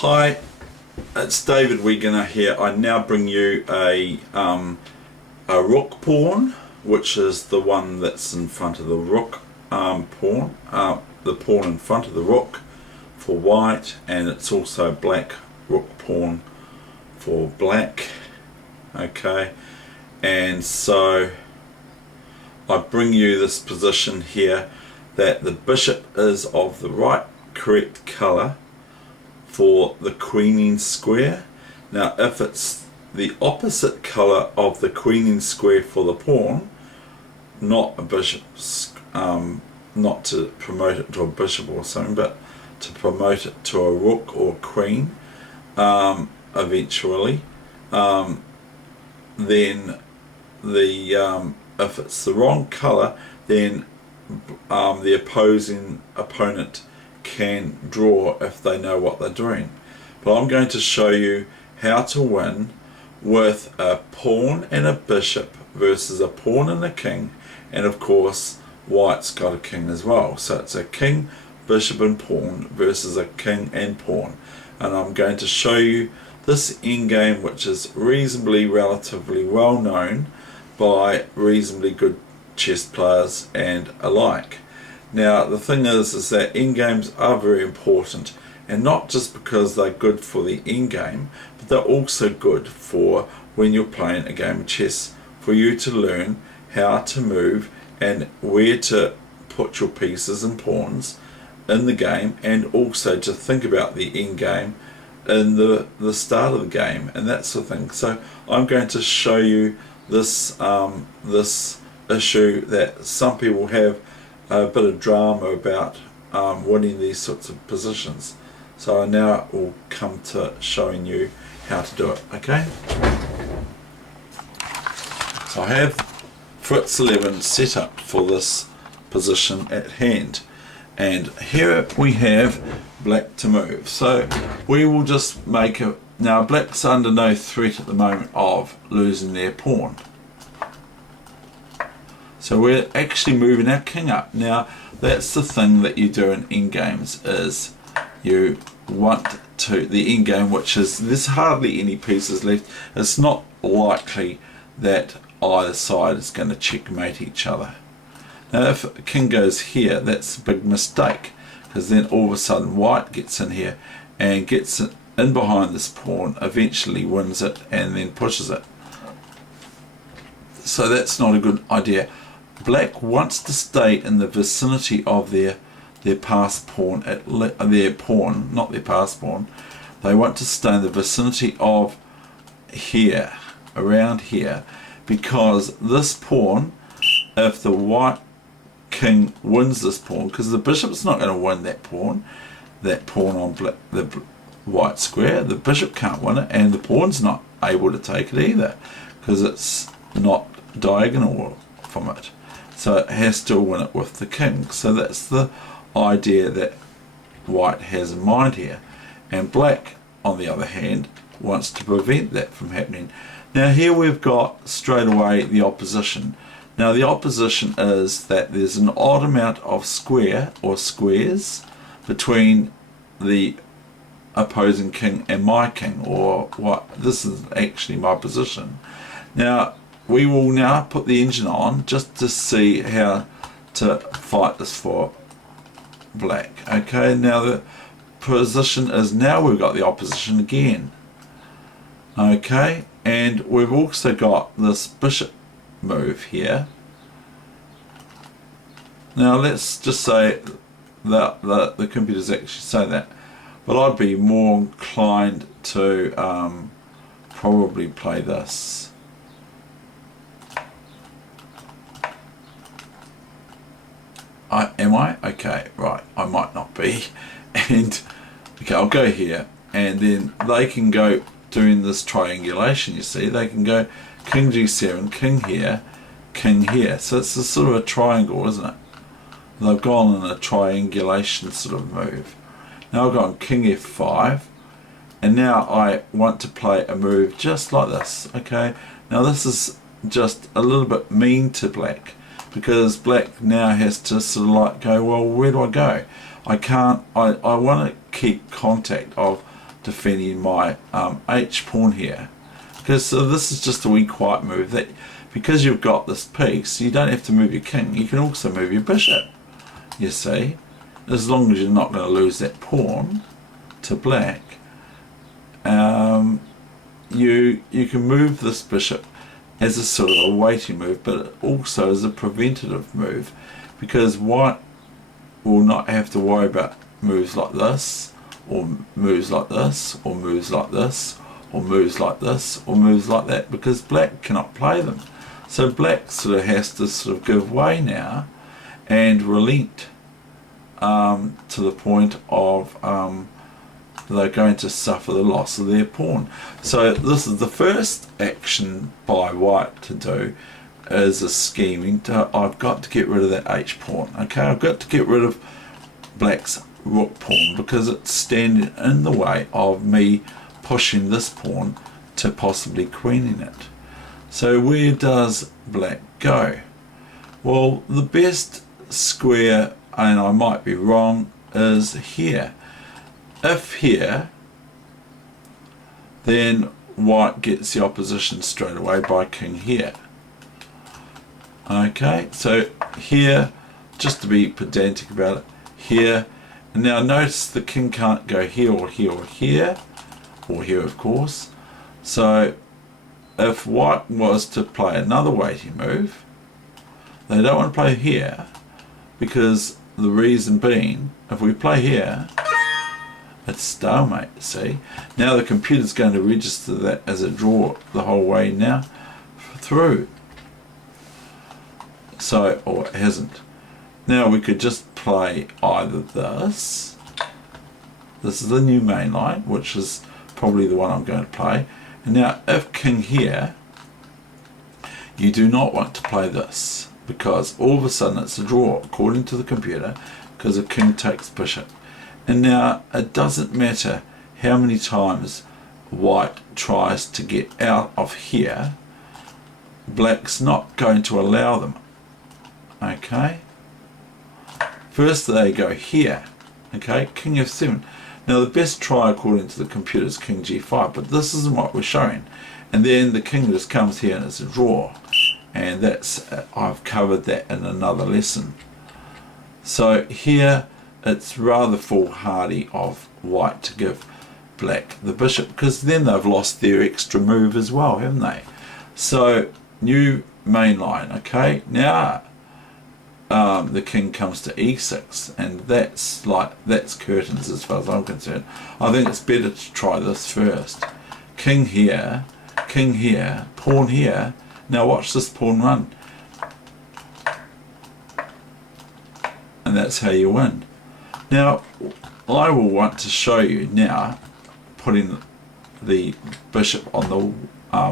Hi, it's David Weegenaar here. I now bring you a rook pawn, which is the one that's in front of the rook pawn, the pawn in front of the rook for white, and it's also black rook pawn for black. Okay, and so I bring you this position here that the bishop is of the right correct colour for the queening square. Now if it's the opposite colour of the queening square for the pawn, not a bishop's, not to promote it to a bishop or something, but to promote it to a rook or queen eventually, then the if it's the wrong colour, then the opposing opponent can draw if they know what they're doing. But I'm going to show you how to win with a pawn and a bishop versus a pawn and a king, and of course white's got a king as well. So it's a king, bishop and pawn versus a king and pawn, and I'm going to show you this endgame, which is relatively well known by reasonably good chess players and alike. Now the thing is that endgames are very important, and not just because they're good for the endgame, but they're also good for when you're playing a game of chess, for you to learn how to move and where to put your pieces and pawns in the game, and also to think about the endgame in the start of the game and that sort of thing. So I'm going to show you this this issue that some people have a bit of drama about winning these sorts of positions. So now we'll come to showing you how to do it. Okay, so I have Fritz 11 set up for this position at hand, and here we have black to move. So we will just make a, now black's under no threat at the moment of losing their pawn, so we're actually moving our king up. Now that's the thing that you do in endgames, is you want to, the endgame, which is there's hardly any pieces left. It's not likely that either side is going to checkmate each other. Now if a king goes here, that's a big mistake, because then all of a sudden white gets in here and gets in behind this pawn, eventually wins it and then pushes it. So that's not a good idea. Black wants to stay in the vicinity of their passed pawn, their pawn, not their passed pawn. They want to stay in the vicinity of here, around here, because this pawn, if the white king wins this pawn, because the bishop's not going to win that pawn on the white square, the bishop can't win it, and the pawn's not able to take it either, because it's not diagonal from it. So it has to win it with the king. So that's the idea that white has in mind here, and black on the other hand wants to prevent that from happening. Now here we've got straight away the opposition. Now the opposition is that there's an odd amount of square or squares between the opposing king and my king, or what, this is actually my position. Now we will now put the engine on just to see how to fight this for black. Okay, now the position is, now we've got the opposition again. Okay, and we've also got this bishop move here. Now let's just say that the computers actually say that, but I'd be more inclined to probably play this. Am I? Okay, right, I might not be. And okay, I'll go here, and then they can go doing this triangulation, you see, they can go king g7, king here, so it's a sort of a triangle, isn't it? They've gone in a triangulation sort of move. Now I've gone king f5, and now I want to play a move just like this. Okay, now this is just a little bit mean to black, because black now has to sort of like go, well, where do I go? I can't, I want to keep contact of defending my H pawn here. Because so this is just a wee quiet move that, because you've got this piece, you don't have to move your king, you can also move your bishop, you see, as long as you're not going to lose that pawn to black. You can move this bishop as a sort of a waiting move, but also as a preventative move, because white will not have to worry about moves like this, or moves like this, or moves like this, or moves like this, or moves like that, because black cannot play them. So black sort of has to sort of give way now and relent to the point of they're going to suffer the loss of their pawn. So this is the first action by white to do, is a scheming to, I've got to get rid of that H pawn. Okay, I've got to get rid of black's rook pawn, because it's standing in the way of me pushing this pawn to possibly queening it. So where does black go? Well, the best square, and I might be wrong, is here. If here, then white gets the opposition straight away by king here. Okay, so here, just to be pedantic about it, here, and now notice the king can't go here or here or here, or here of course. So if white was to play another waiting move, they don't want to play here, because the reason being, if we play here, it's stalemate, see. Now the computer's going to register that as a draw the whole way now through. So, or it hasn't. Now we could just play either this is the new main line, which is probably the one I'm going to play. And now if king here, you do not want to play this, because all of a sudden it's a draw according to the computer, because a king takes bishop. And now it doesn't matter how many times white tries to get out of here, black's not going to allow them. Okay, first they go here. Okay, king f7. Now the best try according to the computer is king g5, but this isn't what we're showing. And then the king just comes here and it's a draw, and that's I've covered that in another lesson. So here it's rather foolhardy of white to give black the bishop, because then they've lost their extra move as well, haven't they? So new main line. Okay, now the king comes to e6, and that's curtains as far as I'm concerned. I think it's better to try this first. King here, pawn here. Now watch this pawn run, and that's how you win. Now I will want to show you now putting the bishop on the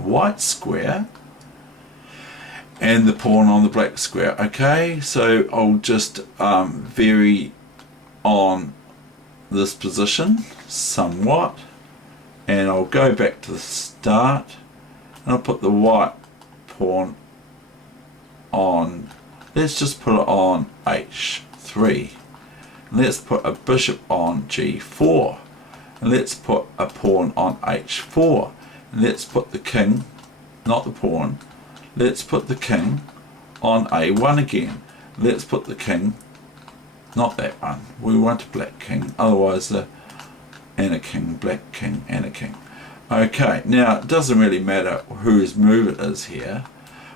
white square and the pawn on the black square. Okay, so I'll just vary on this position somewhat, and I'll go back to the start, and I'll put the white pawn on, let's just put it on h3, and let's put a bishop on g4, and let's put a pawn on h4, and let's put the king, not the pawn, let's put the king on a1 again. Let's put the king, not that one, we want a black king, otherwise and a king, black king and a king. Okay, now it doesn't really matter whose move it is here,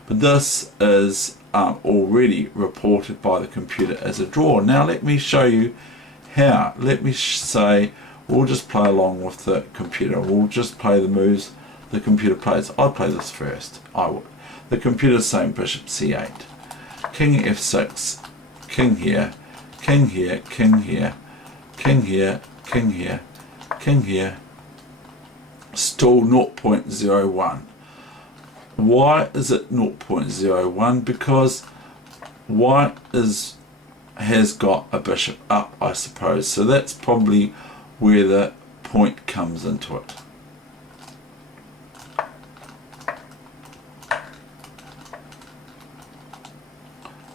but this is already reported by the computer as a draw. Now let me show you how. Let me say we'll just play along with the computer. We'll just play the moves the computer plays. I'll play this first. I would. The computer's saying bishop c8, king f6, king here, king here, king here, king here, king here, king here, stall 0.01. Why is it 0.01? Because white has got a bishop up, I suppose, so that's probably where the point comes into it.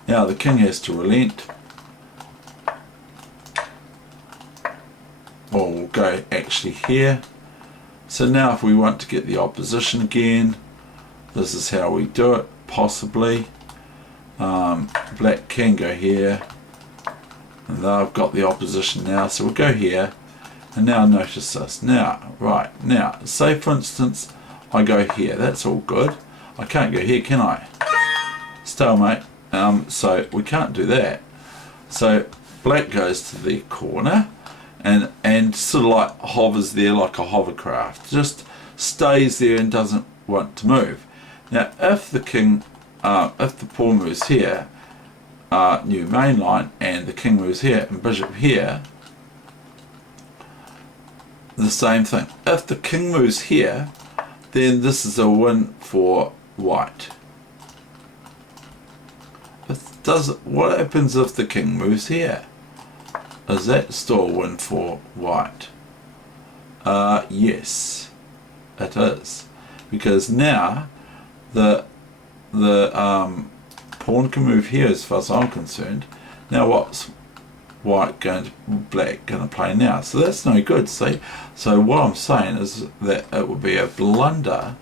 Now the king has to relent. Well, we'll go actually here. So now if we want to get the opposition again, this is how we do it, possibly. Black can go here, and I've got the opposition now, so we'll go here. And now notice this. Now, right, now, say for instance, I go here. That's all good. I can't go here, can I? Stalemate. So we can't do that. So black goes to the corner and sort of like hovers there like a hovercraft. Just stays there and doesn't want to move. Now, if the king, if the pawn moves here, new main line, and the king moves here and bishop here, the same thing. If the king moves here, then this is a win for white. What happens if the king moves here? Is that still a win for white? Yes, it is, because now the pawn can move here as far as I'm concerned. Now what's black going to play now? So that's no good, see? So what I'm saying is that it would be a blunder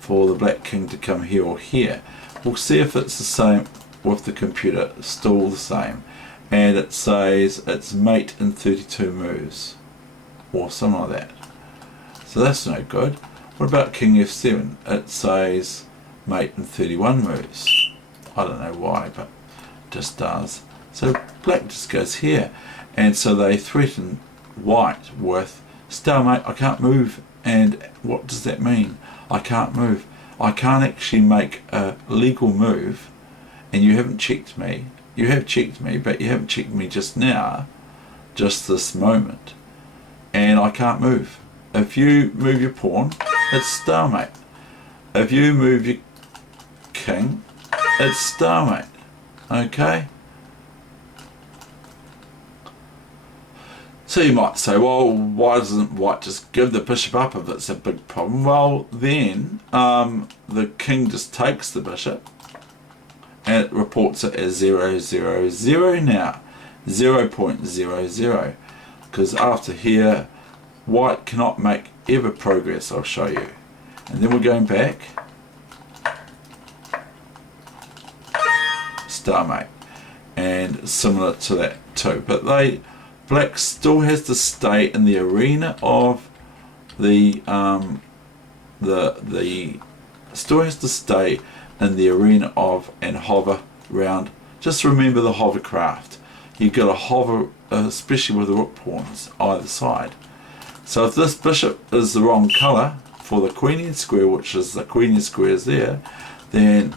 for the black king to come here or here. We'll see if it's the same with the computer, still the same. And it says it's mate in 32 moves, or something like that. So that's no good. What about king f7? It says mate in 31 moves. I don't know why, but it just does. So black just goes here, and so they threaten white with stalemate. I can't move. And what does that mean? I can't move. I can't actually make a legal move, and you haven't checked me. You have checked me, but you haven't checked me just now, just this moment, and I can't move. If you move your pawn, it's stalemate. If you move your king, it's stalemate. Okay? So you might say, well, why doesn't white just give the bishop up if it's a big problem? Well, then the king just takes the bishop, and it reports it as 0, 0, 0 now. 0.00. Because after here, white cannot make ever progress, I'll show you. And then we're going back. Stalemate. And similar to that too. But black still has to stay in the arena of still has to stay in the arena of and hover round. Just remember the hovercraft. You've got to hover, especially with the rook pawns either side. So if this bishop is the wrong colour for the queenian square, which is the queenian squares there, then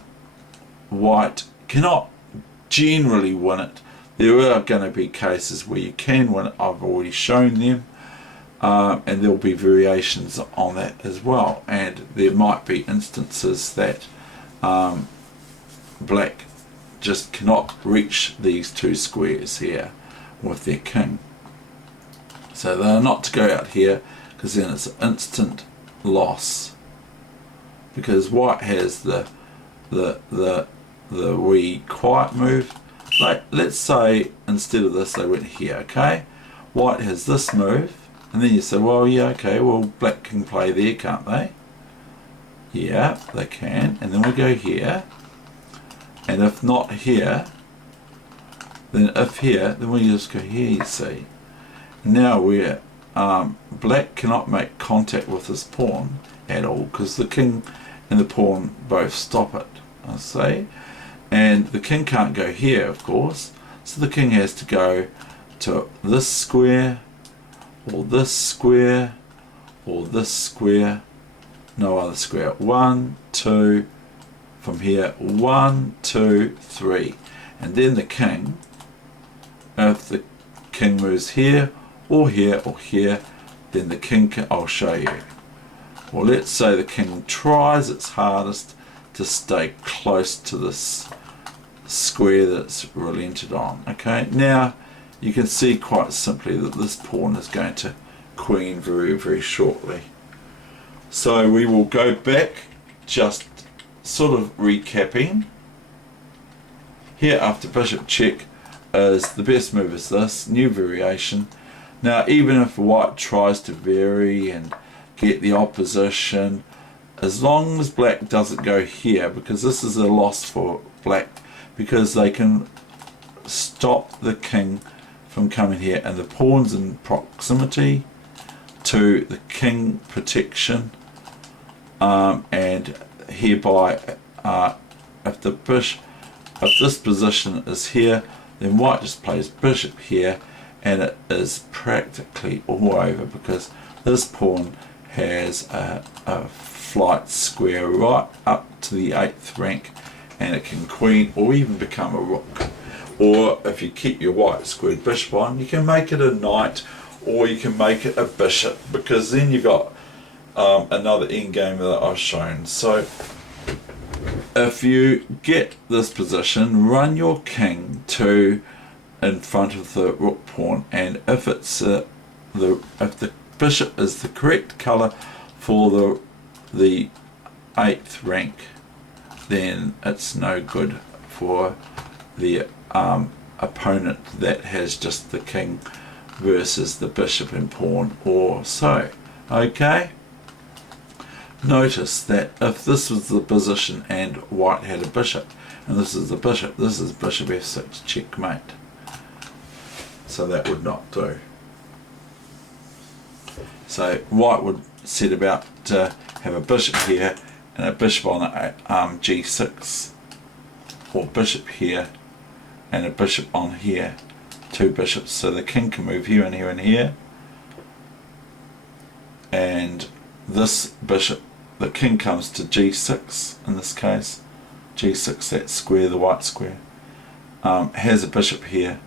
white cannot generally win it. There are going to be cases where you can win it. I've already shown them. And there'll be variations on that as well. And there might be instances that black just cannot reach these two squares here with their king. So they're not to go out here, because then it's an instant loss. Because white has the wee quiet move. Like, let's say instead of this they went here, okay? White has this move, and then you say, well, yeah, okay, well, black can play there, can't they? Yeah, they can. And then we go here, and if not here, then if here, then we just go here, you see. Now we're black cannot make contact with this pawn at all, because the king and the pawn both stop it, I see. And the king can't go here, of course, so the king has to go to this square, or this square, or this square, no other square. 1, 2, from here, 1, 2, 3. And then the king, if the king moves here, or here, or here, then the king can, I'll show you. Well, let's say the king tries its hardest to stay close to this square that's relented on. Okay, now you can see quite simply that this pawn is going to queen very, very shortly. So we will go back, just sort of recapping. Here after bishop check is the best move is this, new variation. Now even if white tries to vary and get the opposition, as long as black doesn't go here, because this is a loss for black, because they can stop the king from coming here, and the pawn's in proximity to the king protection, and hereby if this position is here, then white just plays bishop here, and it is practically all over, because this pawn has a flight square right up to the 8th rank, and it can queen or even become a rook. Or if you keep your white squared bishop on, you can make it a knight, or you can make it a bishop, because then you've got another endgame that I've shown. So if you get this position, run your king to in front of the rook pawn, and if it's if the bishop is the correct colour for the 8th rank, then it's no good for the opponent that has just the king versus the bishop and pawn or so. Okay, notice that if this was the position and white had a bishop, and this is the bishop, this is bishop f6, checkmate. So that would not do. So white would set about to have a bishop here and a bishop on g6, or bishop here and a bishop on here, 2 bishops, so the king can move here and here and here, and this bishop, the king comes to g6 in this case, g6, that square, the white square, has a bishop here,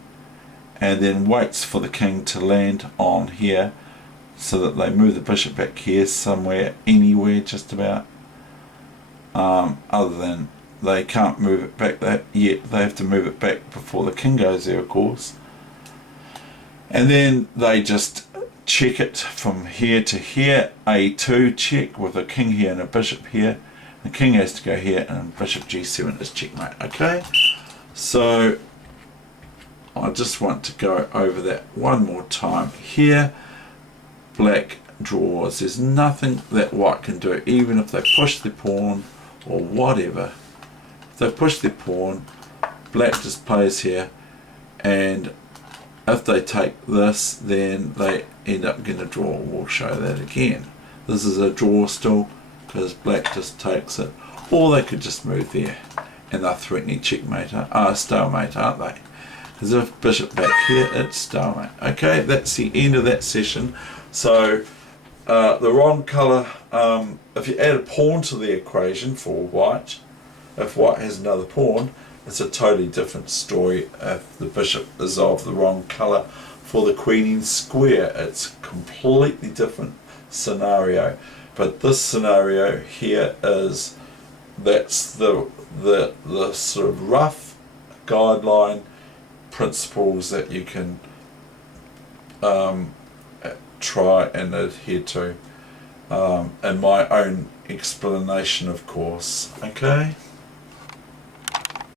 and then waits for the king to land on here, so that they move the bishop back here somewhere, anywhere just about, other than they can't move it back yet, they have to move it back before the king goes there, of course, and then they just check it from here to here, a2 check with a king here and a bishop here, the king has to go here, and bishop g7 is checkmate. Okay, so I just want to go over that one more time. Here black draws, there's nothing that white can do, even if they push the pawn or whatever. If they push the pawn, black just plays here, and if they take this, then they end up getting a draw. We'll show that again. This is a draw still, because black just takes it, or they could just move there, and they're threatening checkmate, stalemate, aren't they? Because if bishop back here, it's stalemate. Okay, that's the end of that session. So the wrong colour, if you add a pawn to the equation for white, if white has another pawn, it's a totally different story. If the bishop is of the wrong colour for the queening square, it's a completely different scenario. But this scenario here is, that's the sort of rough guideline principles that you can try and adhere to, in my own explanation, of course. Okay.